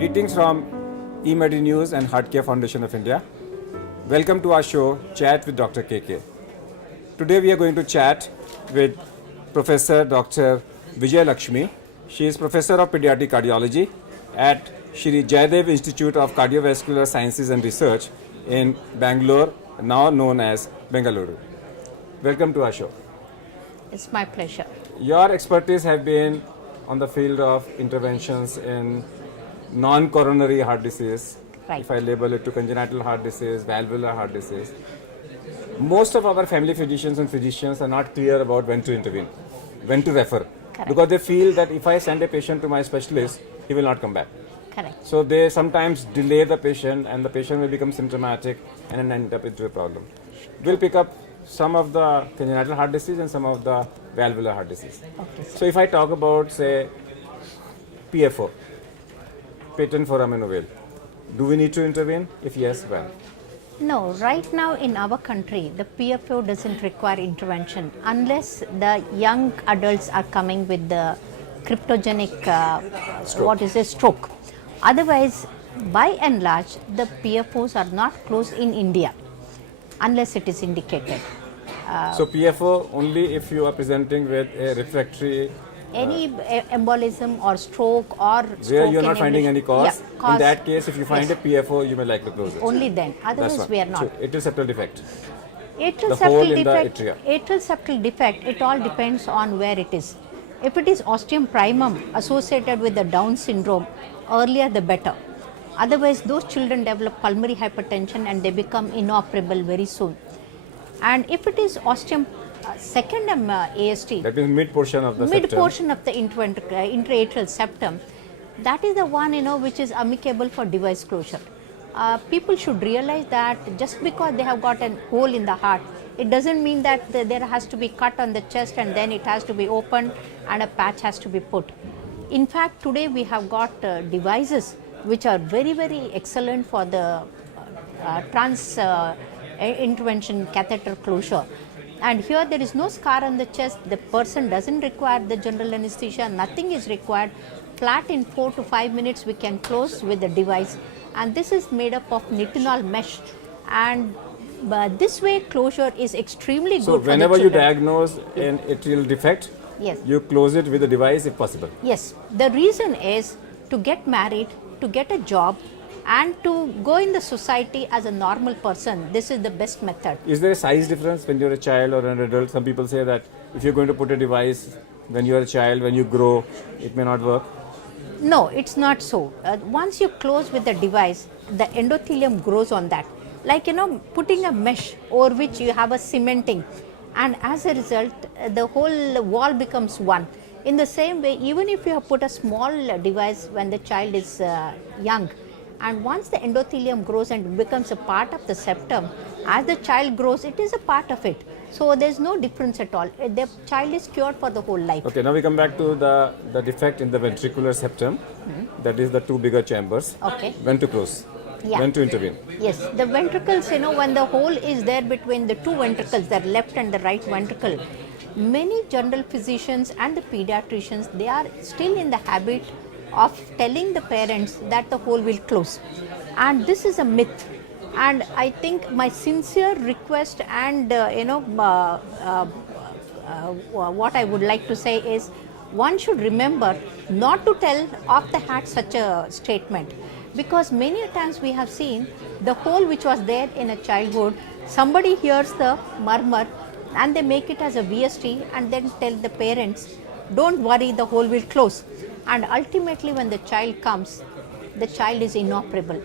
Greetings from eMedi News and Heartcare Foundation of India. Welcome to our show, Chat with Dr. KK. Today we are going to chat with Professor Dr. Vijaylakshmi. She is Professor of Pediatric Cardiology at Shri Jaydev Institute of Cardiovascular Sciences and Research in Bangalore, now known as Bengaluru. Welcome to our show. It's my pleasure. Your expertise have been on the field of interventions in non-coronary heart disease, Right. if I label it to congenital heart disease, valvular heart disease. Most of our family physicians and physicians are not clear about when to intervene, when to refer. Correct. Because they feel that if I send a patient to my specialist, he will not come back. Correct. So they sometimes delay the patient and the patient will become symptomatic and then end up into a problem. We'll pick up some of the congenital heart disease and some of the valvular heart disease. Okay, sir. So if I talk about, say, PFO, patent foramen ovale, do we need to intervene? If yes, when? No, right now in our country, the PFO doesn't require intervention unless the young adults are coming with the cryptogenic, stroke. Otherwise, by and large, the PFOs are not closed in India unless it is indicated. So PFO only if you are presenting with a refractory, Any embolism or stroke or where stroke you are not in finding any cause. Yeah, In that case, if you find yes. a PFO, you may like to close it. Only then. That's Otherwise, one. we are not. So atrial septal defect. Atrial The hole septal in the defect, atria. atrial septal defect, it all depends on where it is. If it is ostium primum associated with the Down syndrome, earlier the better. Otherwise, those children develop pulmonary hypertension and they become inoperable very soon. And if it is ostium secondum AST, That means mid portion of the mid septum. portion of the intra-atrial septum, that is the one which is amicable for device closure. People should realize that just because they have got a hole in the heart, it doesn't mean that there has to be cut on the chest and then it has to be opened and a patch has to be put. In fact, today we have got devices which are very, very excellent for the intervention catheter closure. And here there is no scar on the chest, the person doesn't require the general anesthesia, nothing is required. Flat in 4 to 5 minutes we can close with the device, and this is made up of nitinol mesh, and this way closure is extremely good So for the whenever you children. diagnose an atrial defect, Yes. you close it with a device if possible. Yes, the reason is to get married, to get a job, and to go in the society as a normal person. This is the best method. Is there a size difference when you're a child or an adult? Some people say that if you're going to put a device when you're a child, when you grow, it may not work. No, it's not so. Once you close with the device, the endothelium grows on that. Like, putting a mesh over which you have a cementing, and as a result, the whole wall becomes one. In the same way, even if you have put a small device when the child is young, and once the endothelium grows and becomes a part of the septum, as the child grows, it is a part of it. So there's no difference at all. The child is cured for the whole life. Okay, now we come back to the defect in the ventricular septum. That is the two bigger chambers. Okay. When to close? Yeah. When to intervene? Yes, the ventricles, when the hole is there between the two ventricles, the left and the right ventricle, many general physicians and the pediatricians, they are still in the habit of telling the parents that the hole will close. And this is a myth. And I think my sincere request and, what I would like to say is, one should remember not to tell off the hat such a statement. Because many times we have seen the hole which was there in a childhood, somebody hears the murmur and they make it as a VST and then tell the parents, don't worry, the hole will close. And ultimately when the child comes, the child is inoperable.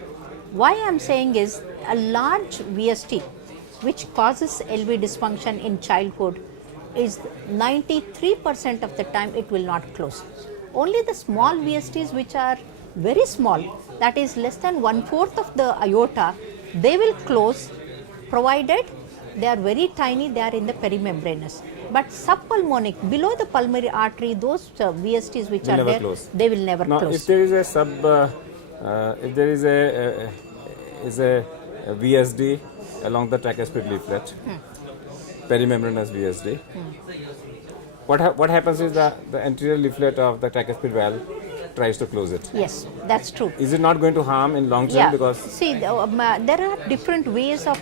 Why I am saying is, a large VST which causes LV dysfunction in childhood is 93% of the time it will not close. Only the small VSTs which are very small, that is less than 1/4 of the aorta, they will close provided they are very tiny, they are in the perimembranous. But subpulmonic, below the pulmonary artery, those VSTs which are there, they will never now, close. if there is a if there is a VSD along the tricuspid leaflet, perimembranous VSD, what happens is the anterior leaflet of the tricuspid valve tries to close it. Yes, that's true. Is it not going to harm in long term? Yeah, Because see, there are different ways of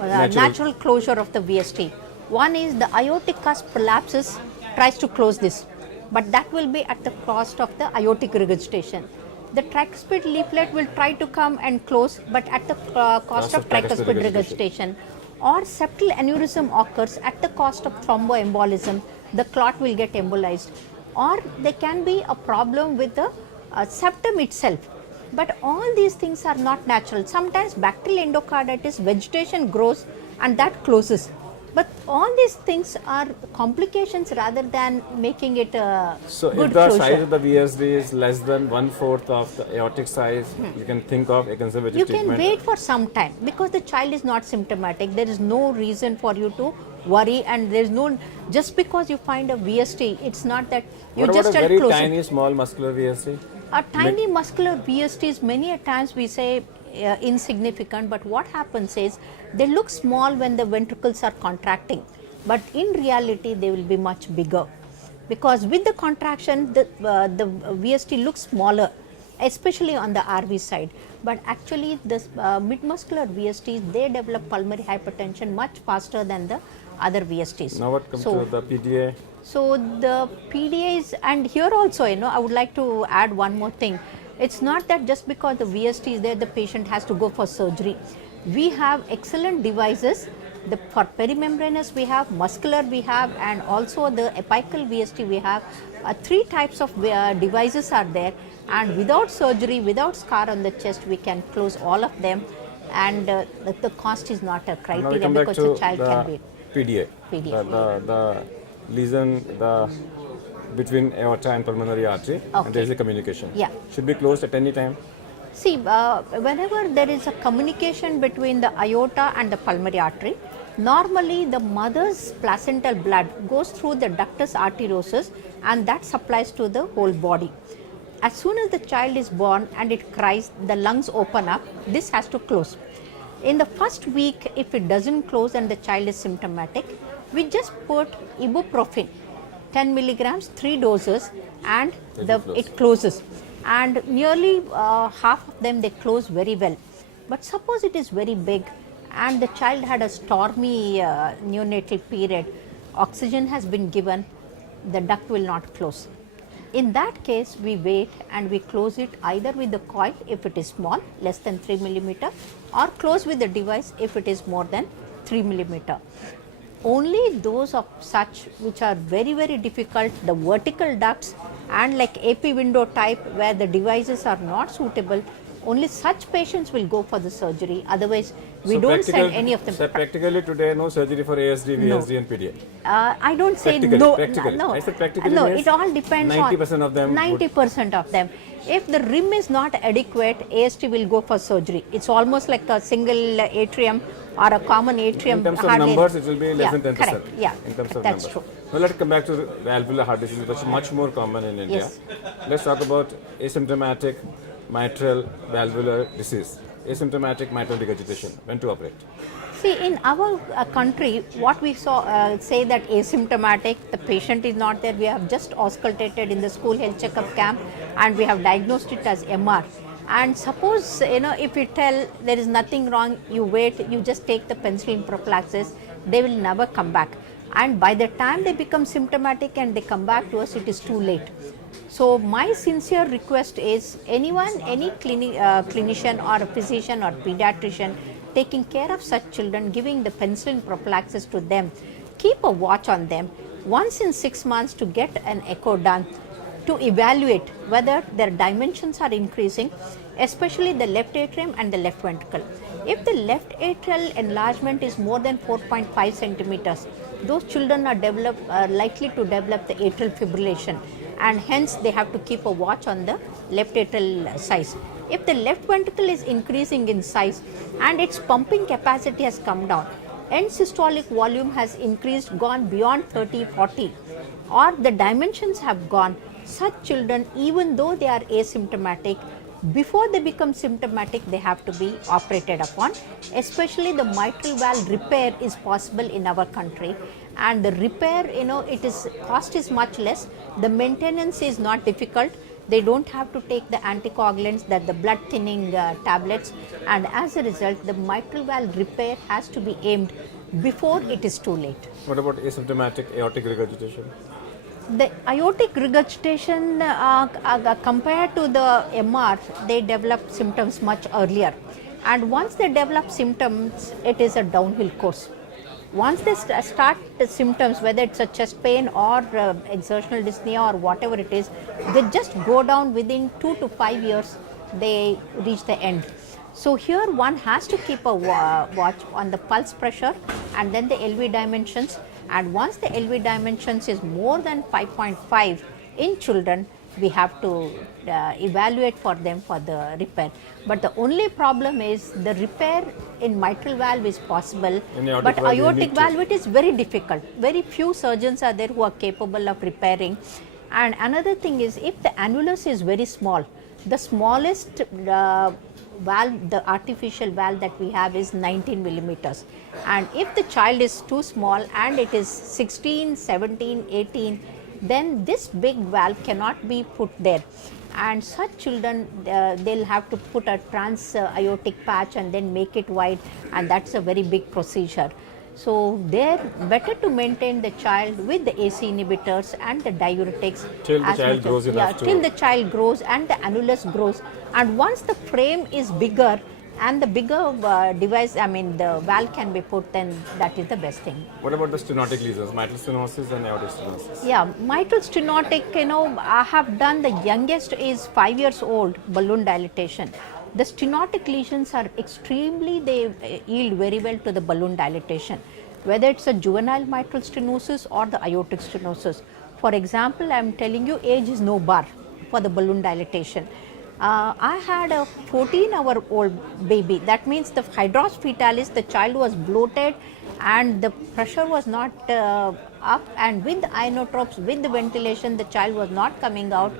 natural closure of the VST. One is the aortic cusp prolapses, tries to close this, but that will be at the cost of the aortic regurgitation. The tricuspid leaflet will try to come and close, but at the cost of tricuspid regurgitation. Or septal aneurysm occurs at the cost of thromboembolism, the clot will get embolized. Or there can be a problem with the septum itself. But all these things are not natural. Sometimes bacterial endocarditis, vegetation grows and that closes. But all these things are complications rather than making it a so good if the closure. size of the VSD is less than 1/4 of the aortic size, you can think of a conservative You treatment. can wait for some time because the child is not symptomatic. There is no reason for you to worry, and there is no, just because you find a VST, it's not that you What just about a tell very close tiny, it. small muscular VSD? A tiny muscular VSTs, many a times we say insignificant, but what happens is they look small when the ventricles are contracting, but in reality they will be much bigger, because with the contraction the VST looks smaller, especially on the RV side, but actually the mid-muscular VSTs, they develop pulmonary hypertension much faster than the other VSTs. Now what comes to the PDA? So the PDAs, and here also, I would like to add one more thing. It's not that just because the VST is there, the patient has to go for surgery. We have excellent devices. For perimembranous we have, muscular we have, and also the apical VST we have. 3 types of devices are there, and without surgery, without scar on the chest, we can close all of them, and the cost is not a Now we criteria come back because to the child can be. PDA. The lesion between aorta and pulmonary artery, and there is a communication. Yeah. Should be closed at any time. See, whenever there is a communication between the aorta and the pulmonary artery, normally the mother's placental blood goes through the ductus arteriosus, and that supplies to the whole body. As soon as the child is born and it cries, the lungs open up, this has to close. In the first week, if it doesn't close and the child is symptomatic, we just put ibuprofen, 10 milligrams, 3 doses, and it closes. And nearly half of them, they close very well. But suppose it is very big and the child had a stormy neonatal period, oxygen has been given, the duct will not close. In that case, we wait and we close it either with the coil if it is small, less than 3 millimeter, or close with the device if it is more than 3 millimeter. Only those of such which are very, very difficult, the vertical ducts and like AP window type where the devices are not suitable, only such patients will go for the surgery. Otherwise, we don't send any of them. So practically today, no surgery for ASD, VSD and PDA. I don't say practically. no. I said practically. No, it all depends 90% of them. 90% of them. If the rim is not adequate, AST will go for surgery. It's almost like a single atrium or a common atrium. In terms of numbers, it will be less than 10%. Correct. Yeah, in terms of that's numbers. true. Now let's come back to valvular heart disease, which is much more common in India. Yes. Let's talk about asymptomatic mitral valvular disease. Asymptomatic mitral regurgitation. When to operate? See, in our country, what we saw say that asymptomatic, the patient is not there. We have just auscultated in the school health checkup camp, and we have diagnosed it as MR. And suppose if you tell there is nothing wrong, you wait, you just take the penicillin prophylaxis, they will never come back. And by the time they become symptomatic and they come back to us, it is too late. So my sincere request is anyone, any clinician or a physician or pediatrician taking care of such children, giving the penicillin prophylaxis to them, keep a watch on them once in 6 months to get an echo done to evaluate whether their dimensions are increasing, especially the left atrium and the left ventricle. If the left atrial enlargement is more than 4.5 centimeters, those children are likely to develop the atrial fibrillation, and hence they have to keep a watch on the left atrial size. If the left ventricle is increasing in size and its pumping capacity has come down, end systolic volume has increased, gone beyond 30, 40, or the dimensions have gone, such children, even though they are asymptomatic, before they become symptomatic, they have to be operated upon. Especially the mitral valve repair is possible in our country, and the repair, cost is much less, the maintenance is not difficult, They don't have to take the anticoagulants, that the blood thinning tablets, and as a result, the mitral valve repair has to be aimed before it is too late. What about asymptomatic aortic regurgitation? The aortic regurgitation, compared to the MR, they develop symptoms much earlier. And once they develop symptoms, it is a downhill course. Once they start the symptoms, whether it's a chest pain or exertional dyspnea or whatever it is, they just go down within 2 to 5 years, they reach the end. So here one has to keep a watch on the pulse pressure and then the LV dimensions. And once the LV dimensions is more than 5.5 in children, we have to evaluate for them for the repair. But the only problem is the repair in mitral valve is possible, but aortic valve it is very difficult. Very few surgeons are there who are capable of repairing. And another thing is, if the annulus is very small, the smallest valve, the artificial valve that we have is 19 millimeters. And if the child is too small and it is 16, 17, 18, then this big valve cannot be put there, and such children they'll have to put a trans aortic patch and then make it wide, and that's a very big procedure. So they're better to maintain the child with the AC inhibitors and the diuretics till the child grows enough till the child grows and the annulus grows, and once the frame is bigger and the bigger device, the valve can be put, then that is the best thing. What about the stenotic lesions, mitral stenosis and aortic stenosis? Yeah, mitral stenotic, I have done, the youngest is 5 years old, balloon dilatation. The stenotic lesions are extremely, they yield very well to the balloon dilatation, whether it's a juvenile mitral stenosis or the aortic stenosis. For example, I am telling you, age is no bar for the balloon dilatation. I had a 14-hour-old baby. That means the hydros fetalis, the child was bloated and the pressure was not up, and with the inotropes, with the ventilation, the child was not coming out.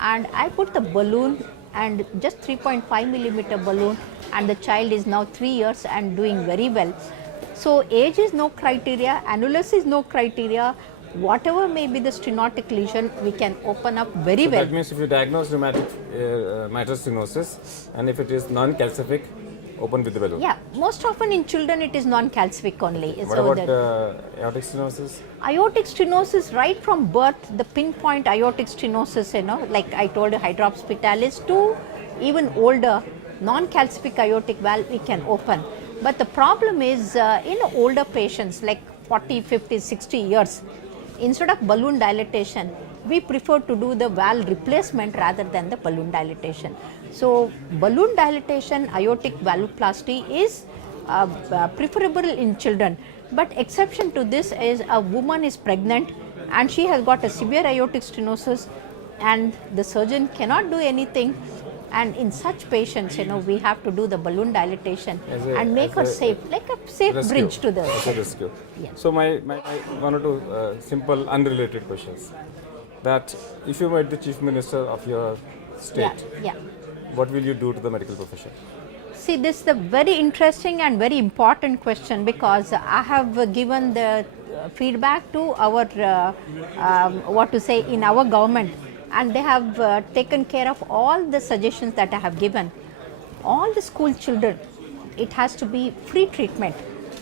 And I put the balloon, and just 3.5 millimeter balloon, and the child is now 3 years and doing very well. So age is no criteria, annulus is no criteria. Whatever may be the stenotic lesion, we can open up very well. That means if you diagnose rheumatic mitral stenosis, and if it is non-calcific, open with the balloon. Yeah, most often in children it is non-calcific only. What about aortic stenosis? Aortic stenosis, right from birth, the pinpoint aortic stenosis, like I told you, hydrops fetalis, to even older non-calcific aortic valve we can open. But the problem is in older patients like 40, 50, 60 years, instead of balloon dilatation, we prefer to do the valve replacement rather than the balloon dilatation. So balloon dilatation, aortic valvoplasty is preferable in children. But exception to this is a woman is pregnant and she has got a severe aortic stenosis and the surgeon cannot do anything. And in such patients, we have to do the balloon dilatation and make her safe, like a safe rescue, bridge to the rescue. Yeah. So my one or two simple unrelated questions. That if you met the chief minister of your state, what will you do to the medical profession? See, this is a very interesting and very important question, because I have given the feedback to our, in our government, and they have taken care of all the suggestions that I have given. All the school children, it has to be free treatment,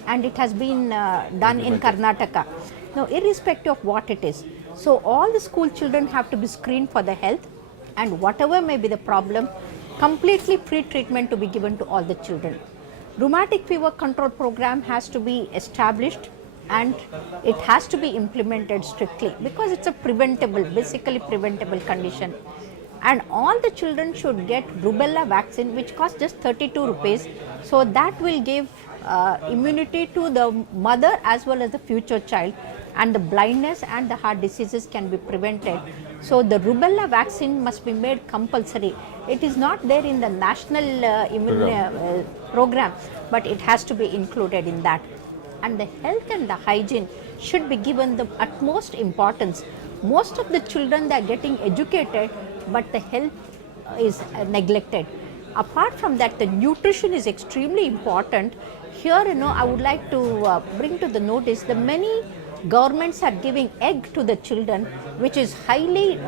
and it has been done in Karnataka. Now, irrespective of what it is. So, all the school children have to be screened for the health, and whatever may be the problem, completely free treatment to be given to all the children. Rheumatic fever control program has to be established, and it has to be implemented strictly, because it's a basically preventable condition. And all the children should get rubella vaccine, which costs just 32 rupees. So that will give immunity to the mother as well as the future child, and the blindness and the heart diseases can be prevented. So the rubella vaccine must be made compulsory. It is not there in the national program, but it has to be included in that. And the health and the hygiene should be given the utmost importance. Most of the children, they are getting educated, but the health is neglected. Apart from that, the nutrition is extremely important. Here, I would like to bring to the notice the many governments are giving egg to the children, which is highly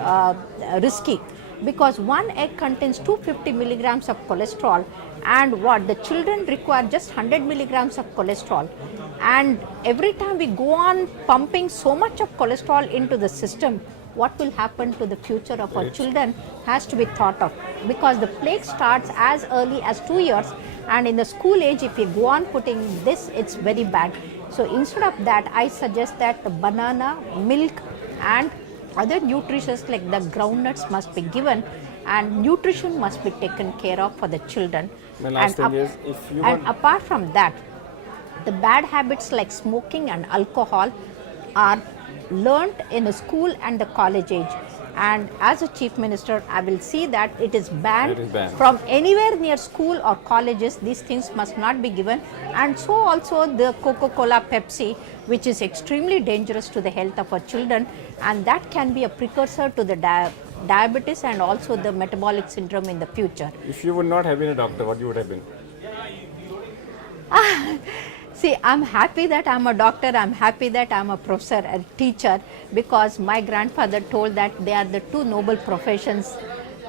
risky. because one egg contains 250 milligrams of cholesterol, and what the children require just 100 milligrams of cholesterol. And every time we go on pumping so much of cholesterol into the system, what will happen to the future of our children has to be thought of, because the plague starts as early as 2 years, and in the school age if you go on putting this, it's very bad. So instead of that, I suggest that the banana, milk and other nutritions like the groundnuts must be given, and nutrition must be taken care of for the children. The last and thing is, if you and want, apart from that, the bad habits like smoking and alcohol are learnt in the school and the college age, and as a chief minister I will see that it is banned, It is banned. from anywhere near school or colleges. These things must not be given, and so also the Coca-Cola, Pepsi, which is extremely dangerous to the health of our children, and that can be a precursor to the diabetes and also the metabolic syndrome in the future. if you would not have been a doctor, what you would have been? See, I'm happy that I'm a doctor, I'm happy that I'm a professor, a teacher, because my grandfather told that they are the two noble professions,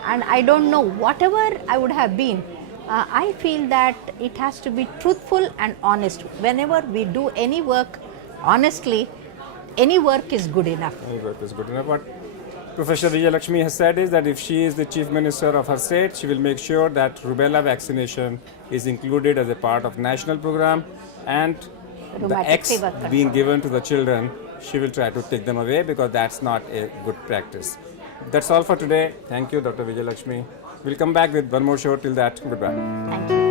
and I don't know, whatever I would have been, I feel that it has to be truthful and honest. Whenever we do any work honestly, any work is good enough. Any work is good enough. What Professor Vijaylakshmi has said is that if she is the chief minister of her state, she will make sure that rubella vaccination is included as a part of national program, and the Rheumatic eggs fever control. being given to the children, she will try to take them away, because that's not a good practice. That's all for today. Thank you, Dr. Vijaylakshmi. We'll come back with one more show. Till that, goodbye. Thank you.